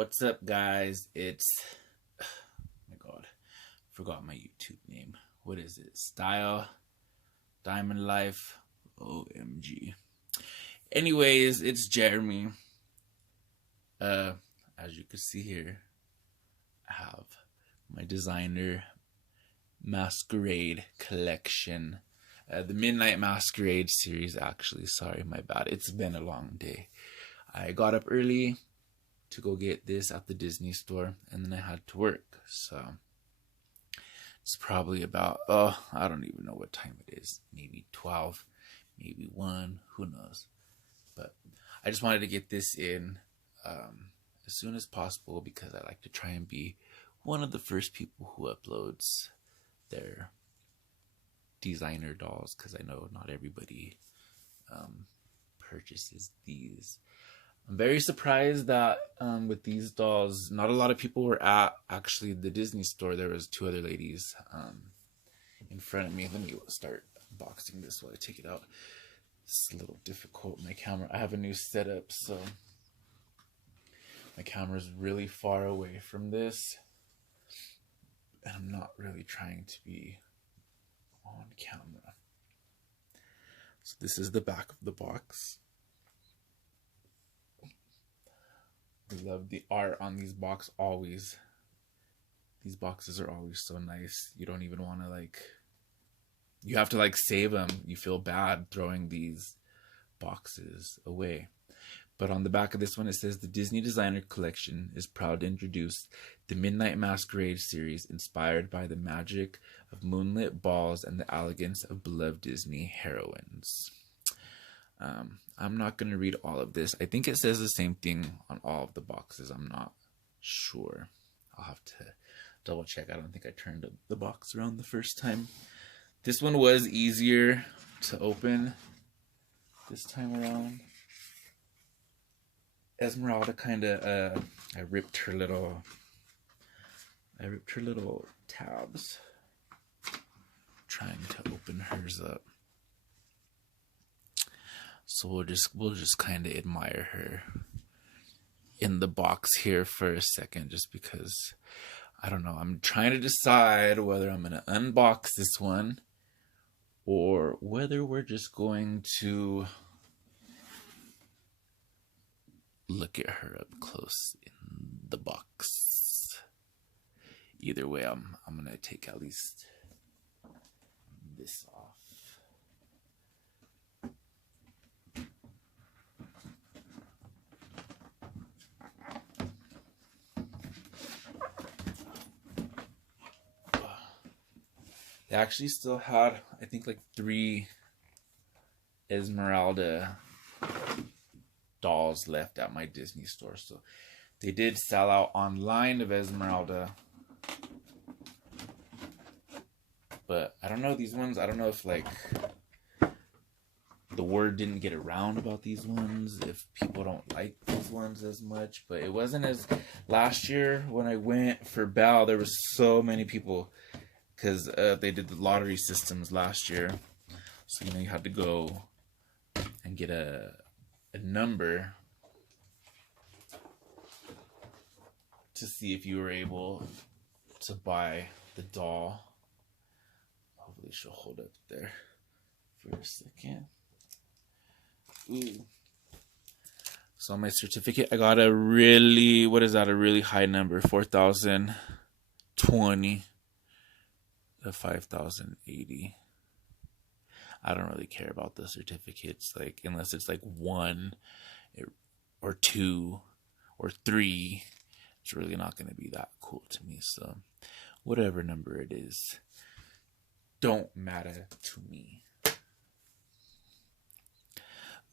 What's up, guys? It's oh my god, forgot my YouTube name. What is it? Style Diamond Life. OMG. Anyways, it's Jeremy. As you can see here, I have my designer Masquerade collection. The Midnight Masquerade series, actually. Sorry, my bad. It's been a long day. I got up early to go get this at the Disney store, and then I had to work. So it's probably about, I don't even know what time it is. Maybe 12, maybe 1, who knows. But I just wanted to get this in as soon as possible because I like to try and be one of the first people who uploads their designer dolls, because I know not everybody purchases these. I'm very surprised that with these dolls, not a lot of people were at actually the Disney store. There was 2 other ladies in front of me. Let me start unboxing this while I take it out. It's a little difficult. My camera, I have a new setup, so my camera's really far away from this, and I'm not really trying to be on camera. So this is the back of the box. I love the art on these boxes always. These boxes are always so nice. You don't even want to you have to save them. You feel bad throwing these boxes away. But on the back of this one, it says the Disney Designer Collection is proud to introduce the Midnight Masquerade series inspired by the magic of moonlit balls and the elegance of beloved Disney heroines. I'm not going to read all of this. I think it says the same thing on all of the boxes. I'm not sure. I'll have to double check. I don't think I turned the box around the first time. This one was easier to open this time around. Esmeralda kind of, I ripped her little tabs, trying to open hers up. So we'll just kind of admire her in the box here for a second, just because I don't know. I'm trying to decide whether I'm gonna unbox this one or whether we're just going to look at her up close in the box. Either way, I'm gonna take at least this off. They actually still had, I think, 3 Esmeralda dolls left at my Disney store. So they did sell out online of Esmeralda. But I don't know, these ones, I don't know if the word didn't get around about these ones, if people don't like these ones as much. But it wasn't as, last year when I went for Belle, there was so many people, because they did the lottery systems last year. So, you had to go and get a number to see if you were able to buy the doll. Hopefully she'll hold up there for a second. Ooh. So on my certificate, I got a really, a really high number, 4,020 to 5,080. I don't really care about the certificates, unless it's 1 or 2 or 3. It's really not going to be that cool to me. So whatever number it is, don't matter to me.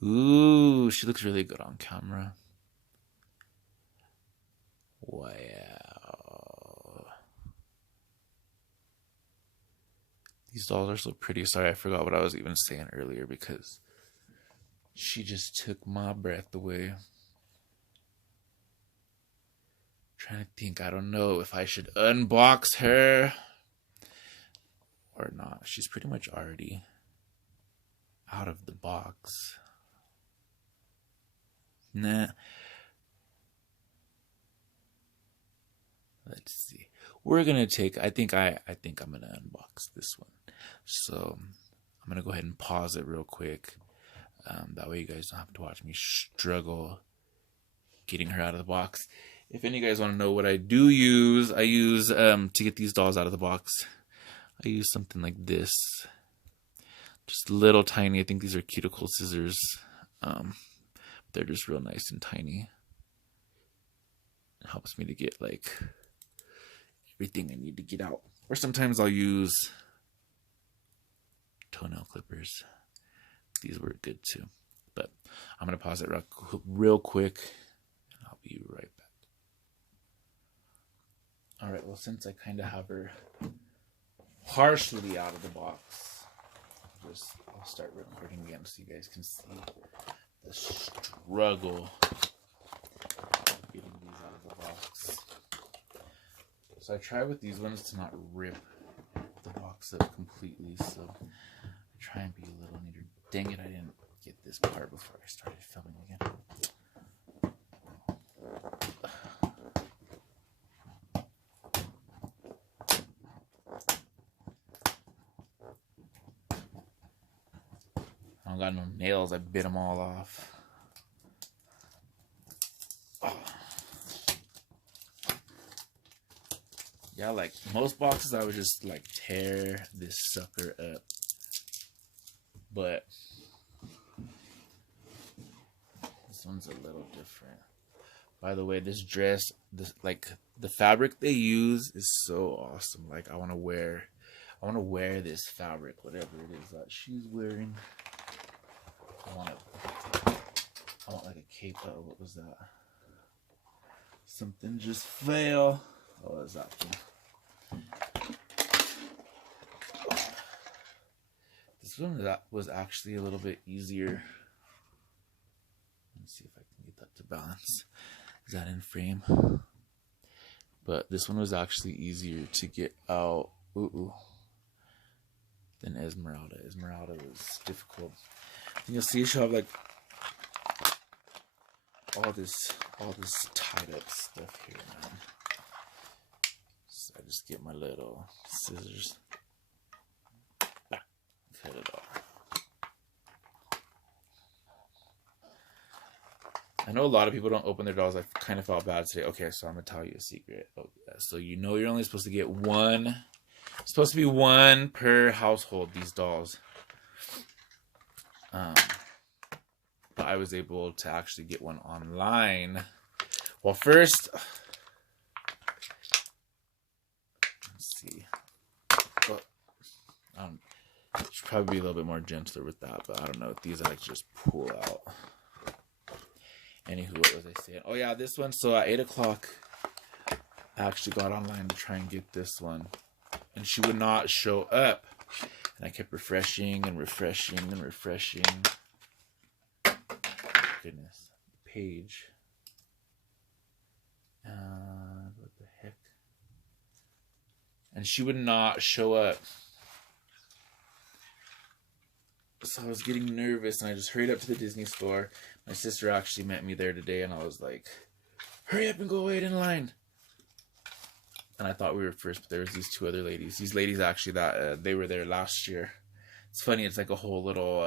Ooh, she looks really good on camera. Wow. These dolls are so pretty. Sorry, I forgot what I was even saying earlier because she just took my breath away. Trying to think, I don't know if I should unbox her or not. She's pretty much already out of the box. Nah. Let's see. We're gonna take. I think I'm gonna unbox this one. So I'm gonna go ahead and pause it real quick. That way you guys don't have to watch me struggle getting her out of the box. If any of you guys want to know what I use to get these dolls out of the box, I use something like this. Just little tiny. I think these are cuticle scissors. They're just real nice and tiny. It helps me to get like everything I need to get out. Or sometimes I'll use toenail clippers. These work good too. But I'm going to pause it real quick. And I'll be right back. Alright, well, since I kind of have her partially out of the box, I'll start recording again so you guys can see the struggle of getting these out of the box. So I try with these ones to not rip the box up completely, so I try and be a little neater. Dang it, I didn't get this part before I started filming again. I don't got no nails, I bit them all off. Yeah, like most boxes I would just like tear this sucker up. But this one's a little different. By the way, this dress, like the fabric they use is so awesome. Like I want to wear this fabric, whatever it is that she's wearing. I want like a cape. What was that? Something just fell. What was that thing? This one that was actually a little bit easier. Let's see if I can get that to balance. Is that in frame? But this one was actually easier to get out than Esmeralda. Esmeralda was difficult. And you'll see she'll have like all this tied up stuff here, man. So I just get my little scissors, cut it off. I know a lot of people don't open their dolls. I kind of felt bad today. Okay, so I'm gonna tell you a secret. Oh, yeah. So you know you're only supposed to get one. It's supposed to be one per household. These dolls. But I was able to actually get one online. Well, first, let's see. Well, should probably be a little bit more gentler with that, but I don't know. These I like to just pull out. Anywho, what was I saying? Oh yeah, this one. So at 8 o'clock, I actually got online to try and get this one, and she would not show up. And I kept refreshing and refreshing and refreshing. Goodness, page. What the heck? And she would not show up. So I was getting nervous, and I just hurried up to the Disney store. My sister actually met me there today, and I was like, hurry up and go wait in line. And I thought we were first, but there was these two other ladies. These ladies actually that they were there last year. It's funny, it's like a whole little,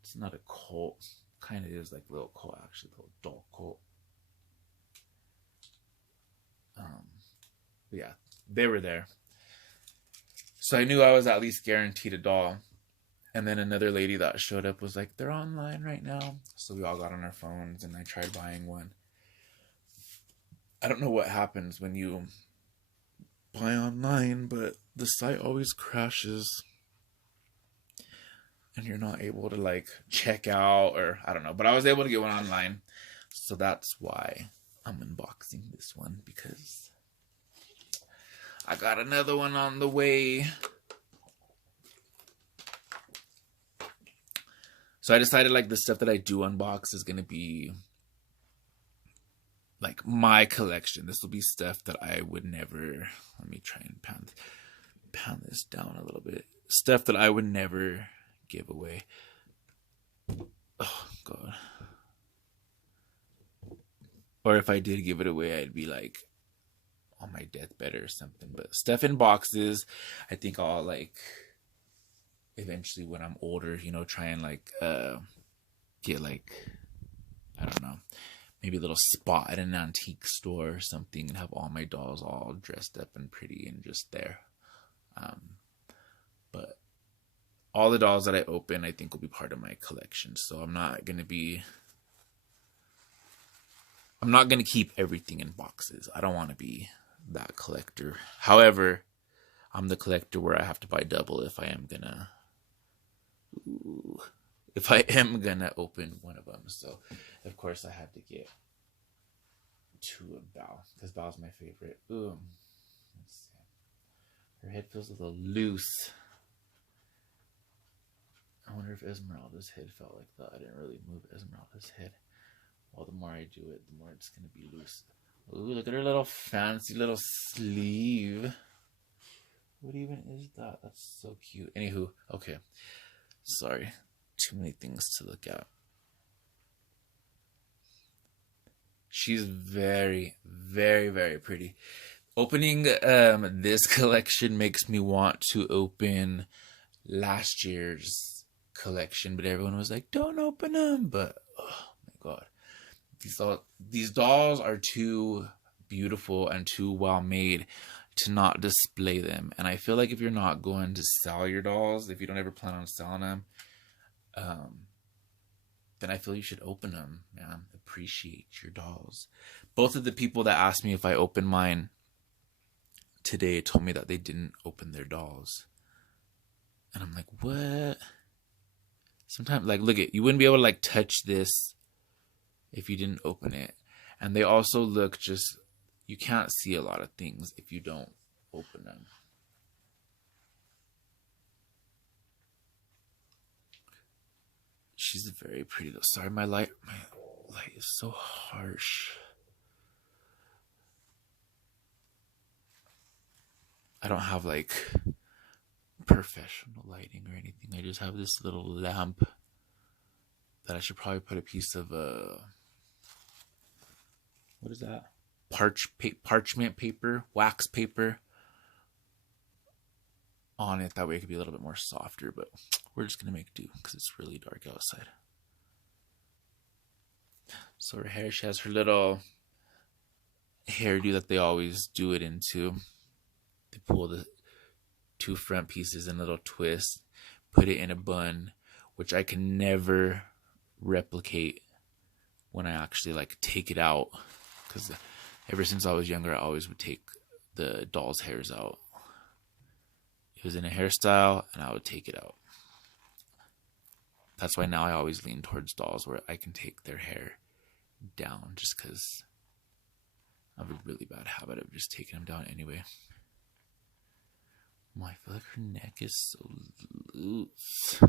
it's not a cult. Kind of is like a little cult, actually, a little doll cult. But yeah, they were there. So I knew I was at least guaranteed a doll. And then another lady that showed up was like, they're online right now. So we all got on our phones, and I tried buying one. I don't know what happens when you buy online, but the site always crashes. And you're not able to like check out, or I don't know. But I was able to get one online. So that's why I'm unboxing this one, because I got another one on the way. So I decided like the stuff that I do unbox is going to be like my collection. This will be stuff that I would never, let me try and pound this down a little bit. Stuff that I would never give away. Oh, God. Or if I did give it away, I'd be like my deathbed or something. But stuff in boxes, I think I'll like eventually when I'm older, you know, try and like get like, I don't know, maybe a little spot at an antique store or something and have all my dolls all dressed up and pretty and just there. But all the dolls that I open, I think will be part of my collection. So I'm not going to keep everything in boxes. I don't want to be that collector. However, I'm the collector where I have to buy double if I am gonna open one of them. So of course I had to get 2 of Belle because Belle's my favorite. Ooh, let's see. Her head feels a little loose. I wonder if Esmeralda's head felt like that. I didn't really move Esmeralda's head. Well, the more I do it, the more it's going to be loose. Ooh, look at her little fancy little sleeve. What even is that? That's so cute. Anywho, okay. Sorry. Too many things to look at. She's very, very, very pretty. Opening this collection makes me want to open last year's collection, but everyone was like, don't open them. But oh my god, these dolls are too beautiful and too well made to not display them. And I feel like if you're not going to sell your dolls, if you don't ever plan on selling them, then I feel you should open them, man. Appreciate your dolls. Both of the people that asked me if I opened mine today told me that they didn't open their dolls. And I'm like, what? Sometimes, like, look, you wouldn't be able to, like, touch this if you didn't open it. And they also look just, you can't see a lot of things if you don't open them. She's very pretty, though. Sorry, my light is so harsh. I don't have, like, professional lighting or anything. I just have this little lamp that I should probably put a piece of what is that? Parchment paper, wax paper on it. That way it could be a little bit more softer, but we're just gonna make do because it's really dark outside. So her hair, she has her little hairdo that they always do it into. They pull the 2 front pieces in a little twist, put it in a bun, which I can never replicate when I actually like take it out, because ever since I was younger I always would take the doll's hairs out. It was in a hairstyle and I would take it out. That's why now I always lean towards dolls where I can take their hair down, just because I have a really bad habit of just taking them down anyway. I feel like her neck is so loose.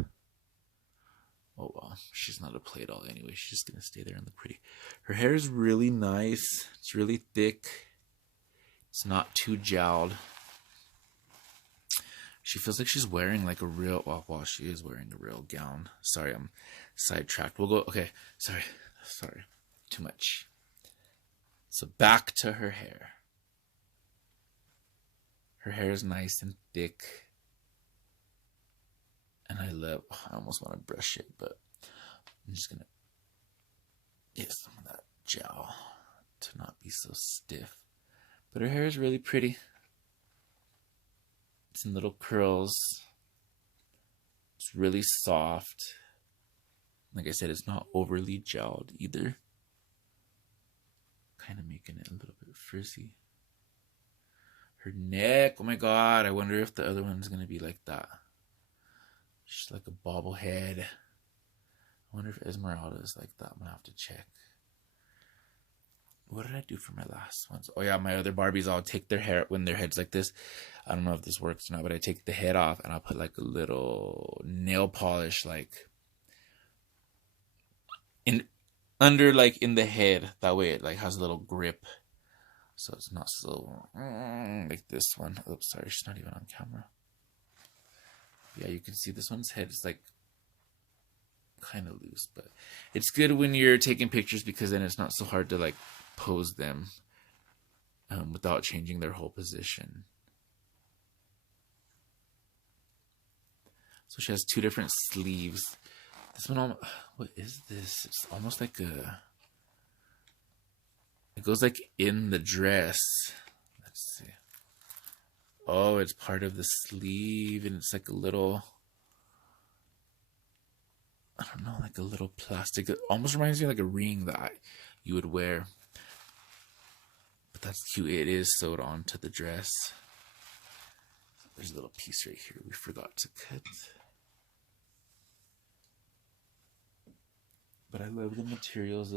Oh well, she's not a play doll anyway. She's just gonna stay there in the pretty. Her hair is really nice. It's really thick. It's not too jowled. She feels like she's wearing like a real, well, she is wearing a real gown. Sorry, I'm sidetracked. We'll go, okay, sorry, too much. So back to her hair. Her hair is nice and thick. And I almost want to brush it, but I'm just going to get some of that gel to not be so stiff. But her hair is really pretty. It's in little curls. It's really soft. Like I said, it's not overly gelled either. Kind of making it a little bit frizzy. Her neck, oh my god, I wonder if the other one's going to be like that. She's like a bobblehead. I wonder if Esmeralda is like that. I'm going to have to check. What did I do for my last ones? Oh yeah, my other Barbies, I'll take their hair when their head's like this. I don't know if this works or not, but I take the head off and I'll put like a little nail polish like under like in the head. That way it like has a little grip. So it's not so like this one. Oops, sorry, she's not even on camera. Yeah, you can see this one's head is like kind of loose, but it's good when you're taking pictures because then it's not so hard to like pose them. without changing their whole position. So she has two different sleeves. This one, what is this? It's almost like it goes like in the dress. Let's see. Oh, it's part of the sleeve, and it's like a little, I don't know, like a little plastic. It almost reminds me of like a ring that you would wear. But that's cute. It is sewed onto the dress. There's a little piece right here we forgot to cut. But I love the materials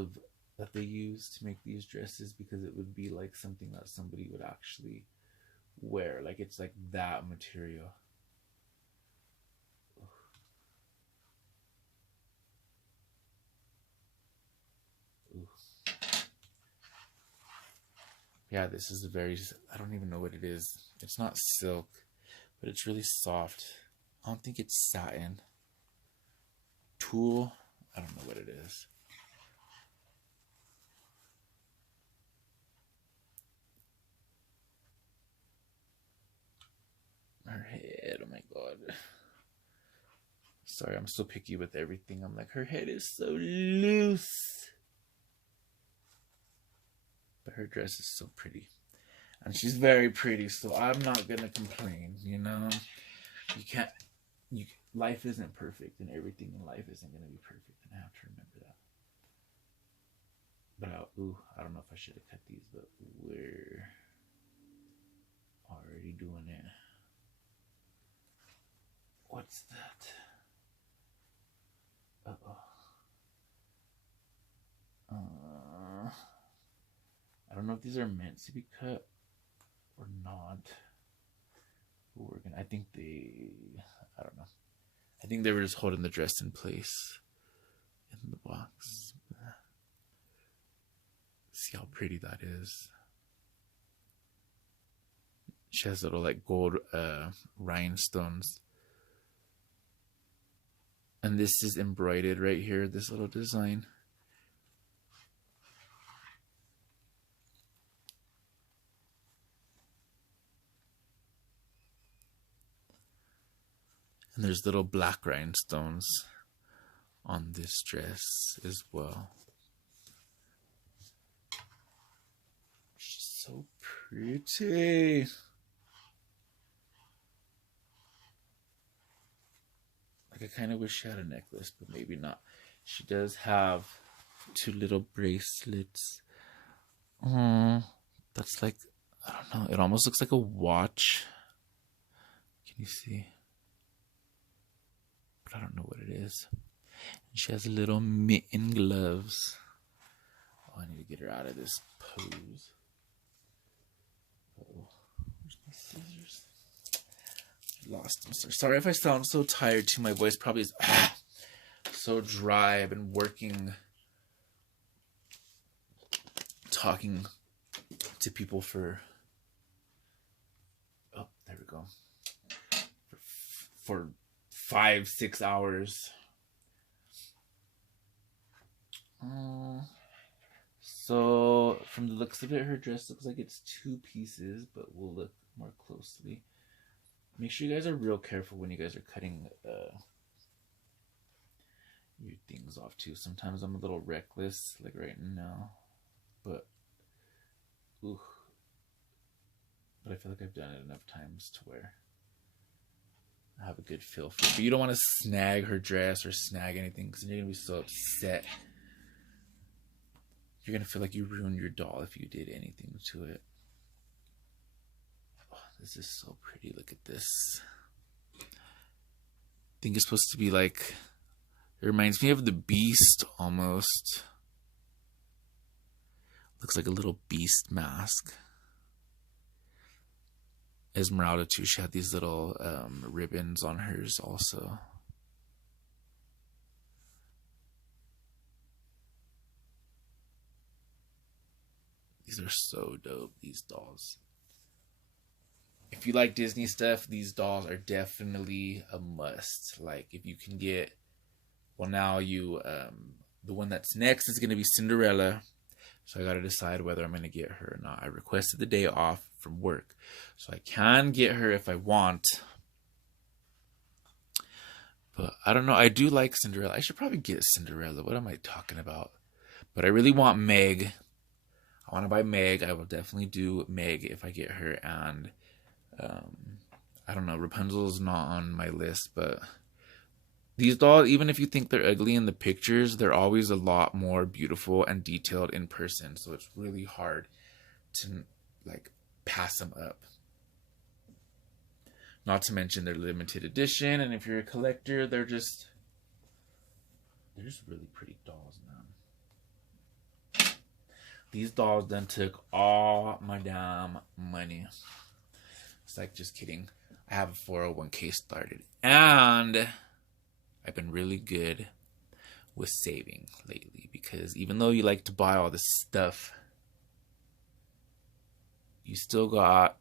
that they use to make these dresses, because it would be like something that somebody would actually wear. Like, it's like that material. Ooh. Yeah, this is I don't even know what it is. It's not silk, but it's really soft. I don't think it's satin. Tulle. I don't know what it is. Her head, oh my god. Sorry, I'm so picky with everything. I'm like, her head is so loose. But her dress is so pretty. And she's very pretty, so I'm not gonna complain, you know? Life isn't perfect, and everything in life isn't gonna be perfect, and I have to remember that. But I don't know if I should have cut these, but we're already doing it. What's that? I don't know if these are meant to be cut or not. But I don't know. I think they were just holding the dress in place in the box. See how pretty that is. She has little like gold rhinestones. And this is embroidered right here, this little design. And there's little black rhinestones on this dress as well. She's so pretty. Like, I kind of wish she had a necklace, but maybe not. She does have two little bracelets. That's like, I don't know, it almost looks like a watch. Can you see? But I don't know what it is. And she has little mitten gloves. Oh, I need to get her out of this pose. Uh-oh. Where's my scissors? Lost them. Sorry if I sound so tired too. My voice probably is so dry. I've been talking to people for, oh, there we go, for 5-6 hours. So from the looks of it, her dress looks like it's 2 pieces, but we'll look more closely. Make sure you guys are real careful when you guys are cutting your things off too. Sometimes I'm a little reckless, like right now, but I feel like I've done it enough times to where I have a good feel for it. But you don't want to snag her dress or snag anything, because you're gonna be so upset. You're gonna feel like you ruined your doll if you did anything to it. Oh, this is so pretty. Look at this. I think it's supposed to be like, it reminds me of the Beast almost. Looks like a little beast mask. Esmeralda too, she had these little ribbons on hers also. These are so dope, these dolls. If you like Disney stuff, these dolls are definitely a must. Like, if you can get, well, now the one that's next is going to be Cinderella. So I got to decide whether I'm going to get her or not. I requested the day off from work, so I can get her if I want. But I don't know. I do like Cinderella. I should probably get Cinderella. What am I talking about? But I really want Meg. I want to buy Meg. I will definitely do Meg if I get her. And I don't know. Rapunzel is not on my list, but these dolls, even if you think they're ugly in the pictures, they're always a lot more beautiful and detailed in person. So it's really hard to like pass them up. Not to mention they're limited edition, and if you're a collector, they're just really pretty dolls, man. These dolls then took all my damn money. It's like, just kidding. I have a 401k started, and I've been really good with saving lately, because even though you like to buy all this stuff, you still have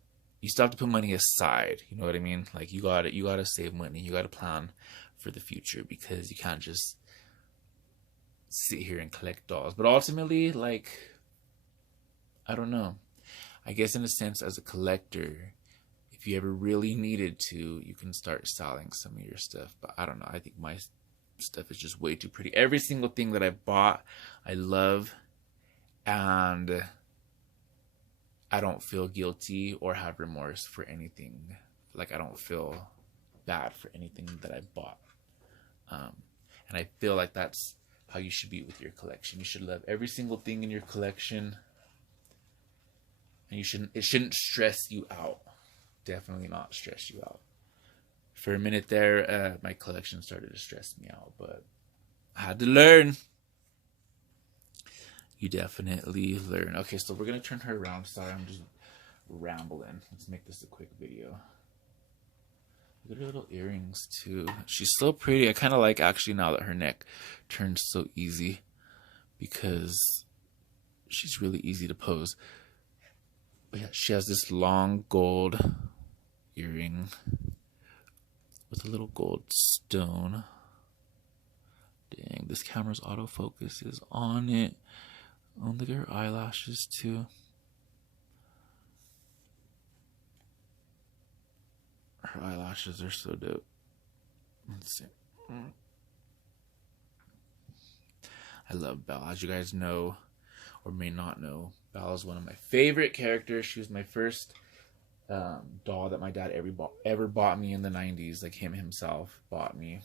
to put money aside. You know what I mean? Like, you gotta save money. You gotta plan for the future, because you can't just sit here and collect dolls. But ultimately, like, I don't know. I guess in a sense, as a collector, if you ever really needed to, you can start selling some of your stuff. But I don't know. I think my stuff is just way too pretty. Every single thing that I bought, I love, and I don't feel guilty or have remorse for anything. Like, I don't feel bad for anything that I bought. And I feel like that's how you should be with your collection. You should love every single thing in your collection, and it shouldn't stress you out. Definitely not stress you out. For a minute there, my collection started to stress me out, but I had to learn. You definitely learn. Okay, so we're going to turn her around. Sorry, I'm just rambling. Let's make this a quick video. Look at her little earrings, too. She's so pretty. I kind of like, actually, now that her neck turns so easy, because she's really easy to pose. But yeah, she has this long gold earring with a little gold stone. Dang, this camera's autofocus is on it. Oh, look at her eyelashes too. Her eyelashes are so dope. Let's see. I love Belle. As you guys know, or may not know, Belle is one of my favorite characters. She was my first doll that my dad ever bought me in the 90s. Like, him himself bought me.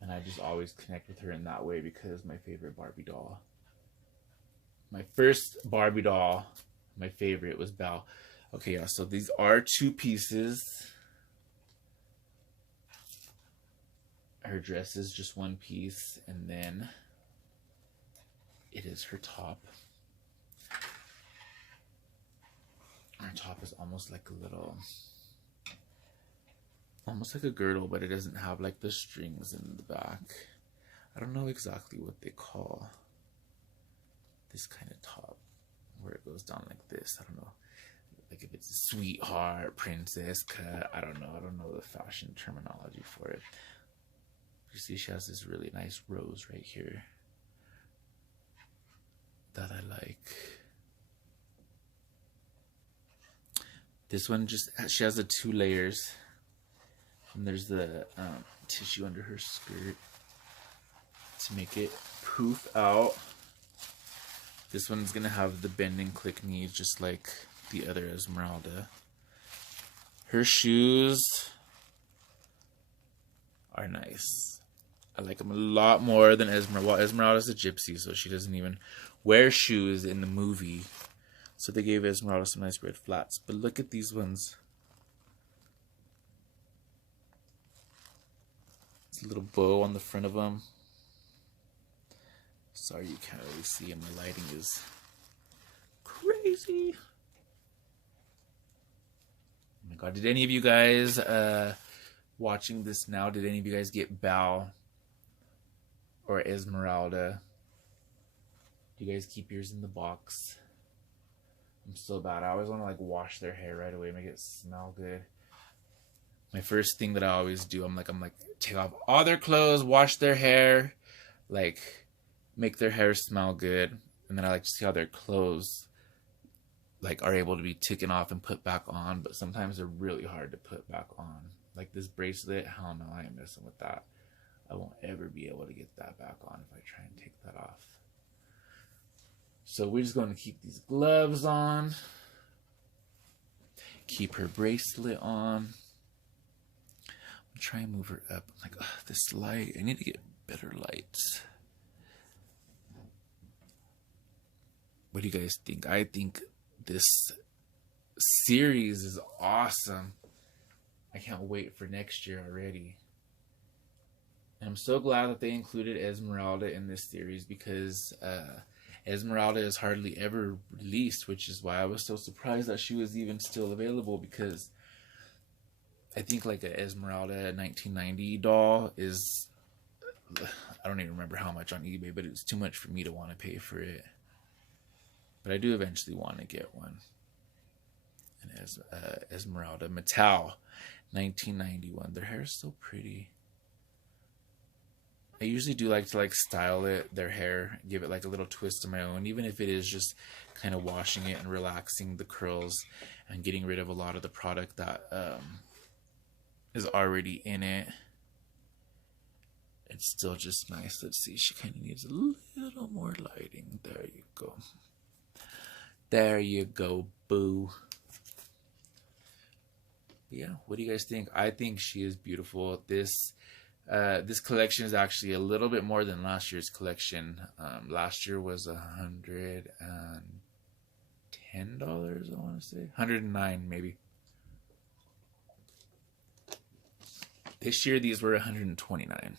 And I just always connect with her in that way, because my favorite Barbie doll. My first Barbie doll, my favorite, was Belle. Okay, yeah, so these are 2 pieces. Her dress is just 1 piece, and then it is her top. Her top is almost like a little, almost like a girdle, but it doesn't have like the strings in the back. I don't know exactly what they call this kind of top, where it goes down like this. I don't know, like if it's a sweetheart, princess cut. I don't know the fashion terminology for it. You see, she has this really nice rose right here that I like. This one she has the 2 layers. And there's the tissue under her skirt to make it poof out. This one's going to have the bend and click knees, just like the other Esmeralda. Her shoes are nice. I like them a lot more than Esmeralda. Well, Esmeralda's a gypsy, so she doesn't even wear shoes in the movie. So they gave Esmeralda some nice red flats. But look at these ones. It's a little bow on the front of them. Sorry, you can't really see, and my lighting is crazy. Oh my god, did any of you guys watching this now, did any of you guys get Belle or Esmeralda? Do you guys keep yours in the box? I'm so bad. I always want to like wash their hair right away, make it smell good. My first thing that I always do, I'm like take off all their clothes, wash their hair, like make their hair smell good, and then I like to see how their clothes like are able to be taken off and put back on, but sometimes they're really hard to put back on. Like this bracelet, hell no, I ain't messing with that. I won't ever be able to get that back on if I try and take that off. So we're just going to keep these gloves on. Keep her bracelet on. I'm try and move her up. I'm like, oh, this light. I need to get better lights. What do you guys think? I think this series is awesome. I can't wait for next year already. And I'm so glad that they included Esmeralda in this series, because Esmeralda is hardly ever released, which is why I was so surprised that she was even still available, because I think like a Esmeralda 1990 doll is, I don't even remember how much on eBay, but it was too much for me to want to pay for it. But I do eventually want to get one. And Esmeralda Mattel 1991. Their hair is so pretty. I usually do like to style their hair, give it like a little twist of my own, even if it is just kind of washing it and relaxing the curls and getting rid of a lot of the product that is already in it. It's still just nice. Let's see, she kind of needs a little more lighting. There you go. There you go, boo. But yeah, what do you guys think? I think she is beautiful. This collection is actually a little bit more than last year's collection. Last year was $110, I want to say. $109 maybe. This year these were $129.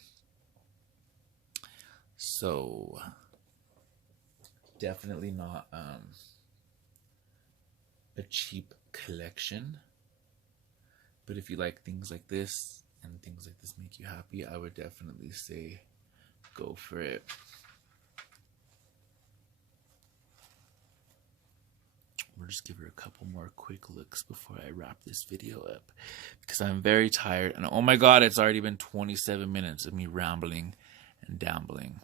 So definitely not a cheap collection. But if you like things like this and things like this make you happy, I would definitely say go for it. We'll just give her a couple more quick looks before I wrap this video up, because I'm very tired. And oh my god, it's already been 27 minutes of me rambling and dambling.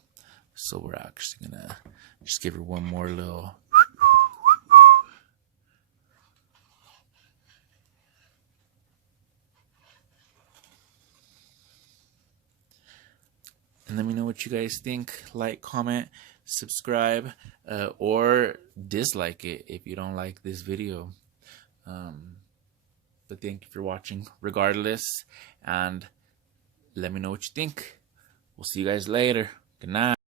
So we're actually gonna just give her one more little. And let me know what you guys think. Like, comment, subscribe, or dislike it if you don't like this video. But thank you for watching regardless. And let me know what you think. We'll see you guys later. Good night.